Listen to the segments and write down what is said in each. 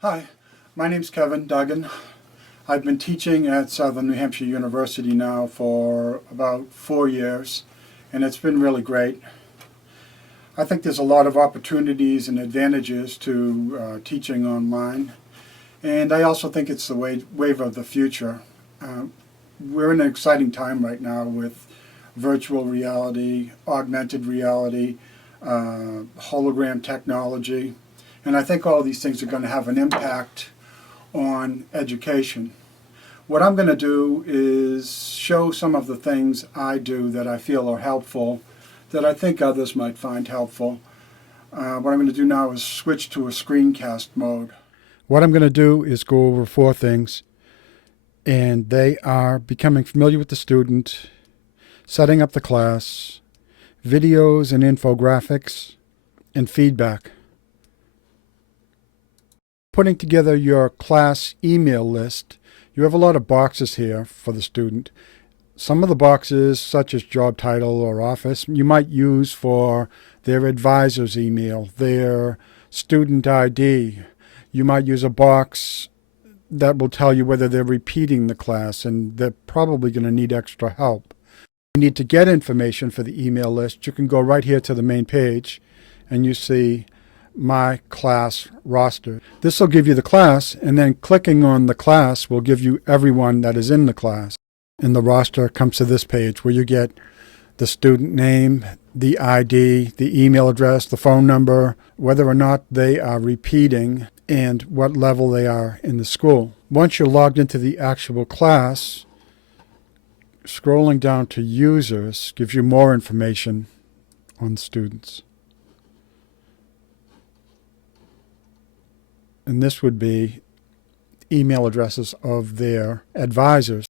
Hi, my name's Kevin Duggan. I've been teaching at Southern New Hampshire University now for about 4 years, and it's been really great. I think there's a lot of opportunities and advantages to teaching online, and I also think it's the wave of the future. We're in an exciting time right now with virtual reality, augmented reality, hologram technology. And I think all these things are going to have an impact on education. What I'm going to do is show some of the things I do that I feel are helpful, that I think others might find helpful. What I'm going to do now is switch to a screencast mode. What I'm going to do is go over 4 things, and they are becoming familiar with the student, setting up the class, videos and infographics, and feedback. Putting together your class email list, you have a lot of boxes here for the student. Some of the boxes, such as job title or office, you might use for their advisor's email, their student ID. You might use a box that will tell you whether they're repeating the class, and they're probably going to need extra help. If you need to get information for the email list, you can go right here to the main page, and you see my class roster. This will give you the class, and then clicking on the class will give you everyone that is in the class. And the roster comes to this page where you get the student name, the ID, the email address, the phone number, whether or not they are repeating, and what level they are in the school. Once you're logged into the actual class, scrolling down to users gives you more information on students. And this would be email addresses of their advisors.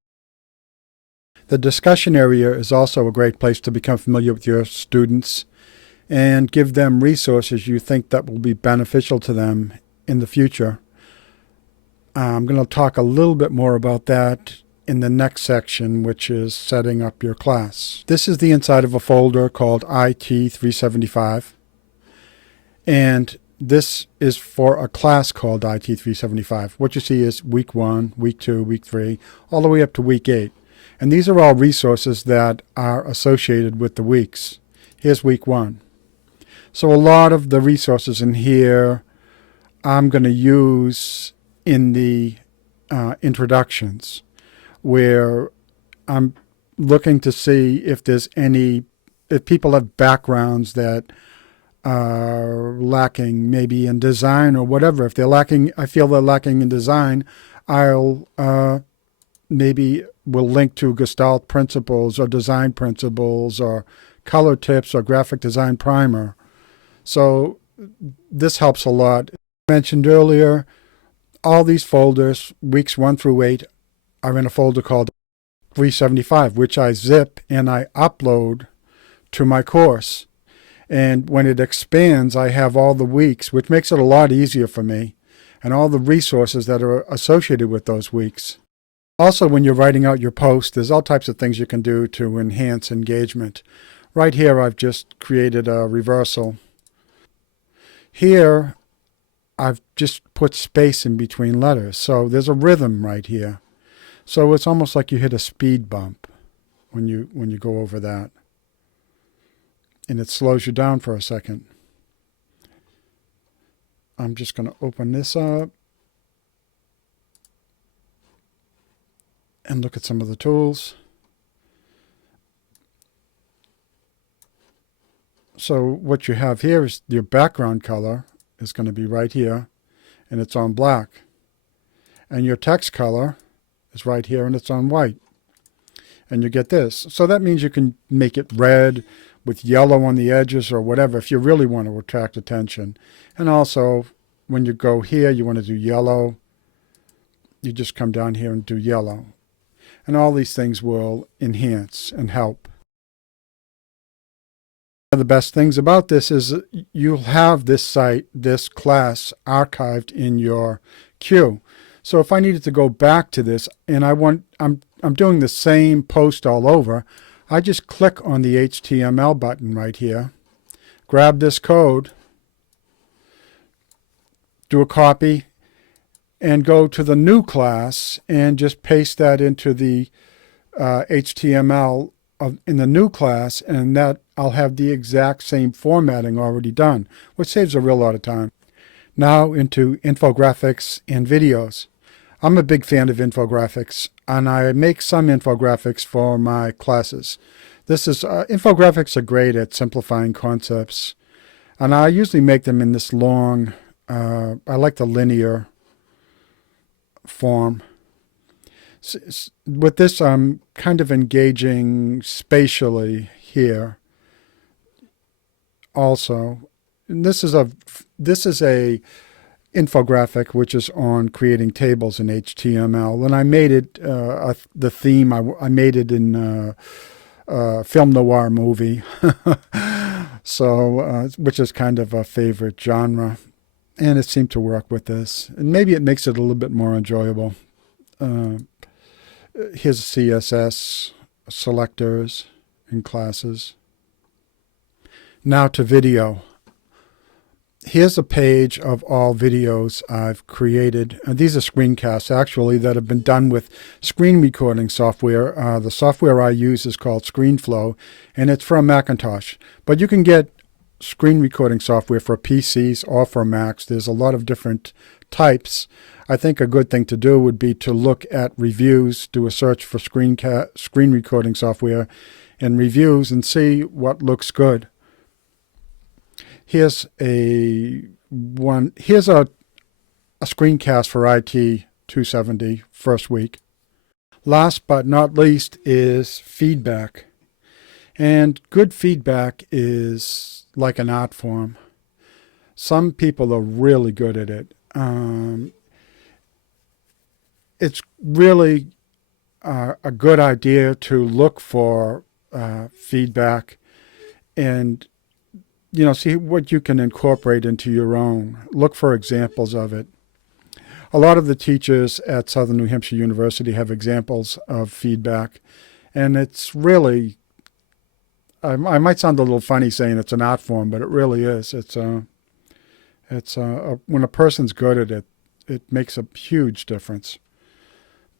The discussion area is also a great place to become familiar with your students and give them resources you think that will be beneficial to them in the future. I'm going to talk a little bit more about that in the next section, which is setting up your class. This is the inside of a folder called IT375, and this is for a class called IT375. What you see is week 1, week 2, week 3, all the way up to week 8. And these are all resources that are associated with the weeks. Here's week 1. So a lot of the resources in here I'm going to use in the introductions, where I'm looking to see if people have backgrounds that are lacking maybe in design or whatever. If I feel they're lacking in design, I'll maybe will link to Gestalt principles or design principles or color tips or graphic design primer. So this helps a lot. I mentioned earlier, all these folders, weeks 1 through 8, are in a folder called 375, which I zip and I upload to my course. And when it expands, I have all the weeks, which makes it a lot easier for me, and all the resources that are associated with those weeks. Also, when you're writing out your post, there's all types of things you can do to enhance engagement. Right here, I've just created a reversal. Here, I've just put space in between letters, so there's a rhythm right here. So it's almost like you hit a speed bump when you go over that. And it slows you down for a second. I'm just going to open this up and look at some of the tools. So what you have here is your background color is going to be right here, and it's on black. And your text color is right here, and it's on white. And you get this. So that means you can make it red with yellow on the edges or whatever if you really want to attract attention. And also, when you go here, you want to do yellow. You just come down here and do yellow. And all these things will enhance and help. One of the best things about this is you'll have this class archived in your queue. So if I needed to go back to this and I'm doing the same post all over, I just click on the HTML button right here, grab this code, do a copy, and go to the new class and just paste that into the HTML in the new class, and that I'll have the exact same formatting already done, which saves a real lot of time. Now into infographics and videos. I'm a big fan of infographics, and I make some infographics for my classes. Infographics are great at simplifying concepts, and I usually make them in this long, I like the linear form. With this, I'm kind of engaging spatially here also. And this is a infographic which is on creating tables in HTML, and I made it the theme. I made it in film noir movie, so which is kind of a favorite genre, and it seemed to work with this. And maybe it makes it a little bit more enjoyable. Here's CSS selectors and classes. Now to video. Here's a page of all videos I've created. These are screencasts, actually, that have been done with screen recording software. The software I use is called Screenflow, and it's for a Macintosh. But you can get screen recording software for PCs or for Macs. There's a lot of different types. I think a good thing to do would be to look at reviews, do a search for screen recording software and reviews, and see what looks good. Here's a screencast for IT 270 first week. Last but not least is feedback. And good feedback is like an art form. Some people are really good at it. It's really a good idea to look for feedback and see what you can incorporate into your own. Look for examples of it. A lot of the teachers at Southern New Hampshire University have examples of feedback, and it's really, I might sound a little funny saying it's an art form, but it really is. When a person's good at it, it makes a huge difference.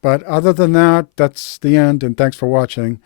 But other than that, that's the end, and thanks for watching.